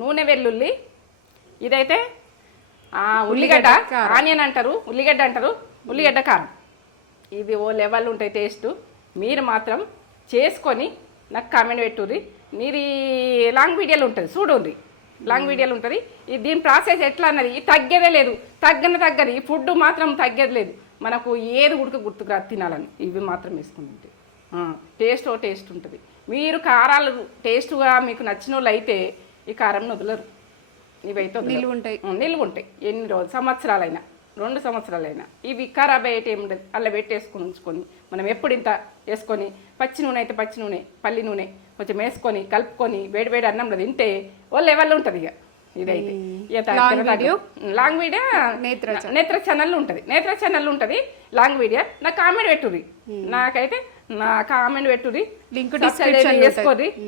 నూనె వెల్లుల్లి, ఇదైతే ఉల్లిగడ్డ, ఆనియన్ అంటారు, ఉల్లిగడ్డ అంటారు, ఉల్లిగడ్డ కారం. ఇది ఓ లెవెల్ ఉంటాయి టేస్ట్. మీరు మాత్రం చేసుకొని నాకు కామెంట్ పెట్టుర్రి. మీరు లాంగ్ వీడియోలు ఉంటుంది చూడండి, లాంగ్ వీడియోలు ఉంటుంది. దీని ప్రాసెస్ ఎట్లా అన్నది తగ్గేదే లేదు, తగ్గది. ఈ ఫుడ్ మాత్రం తగ్గేది లేదు. మనకు ఏది గుర్తుకు రాదు తినాలని. ఇవి మాత్రం వేసుకుంటుంది. టేస్ట్ ఉంటుంది. మీరు కారాలు టేస్ట్గా మీకు నచ్చిన వాళ్ళు అయితే ఈ కారం వదలరు. ఇవైతే నిలువ ఉంటాయి ఎన్ని రోజులు, సంవత్సరాలైనా, 2 సంవత్సరాలైనా. ఇవి ఖరాబ్ అయ్యేటి ఏమి ఉండదు. అలా పెట్టేసుకొని ఉంచుకొని మనం ఎప్పుడు ఇంత వేసుకొని పచ్చి నూనె అయితే పచ్చి నూనె, పల్లి నూనె కొంచెం వేసుకొని కలుపుకొని వేడి అన్నంలో తింటే ఓ లెవెల్లో ఉంటుంది. ఇక ఇదైతే లాంగ్ వీడియో నేత్ర ఛానల్ ఉంటుంది. లాంగ్ వీడియో నాకు కామెంట్ పెట్టుర్రి. నాకైతే నా కామెంట్ పెట్టుర్రి, లింక్ చేసుకోర్రి.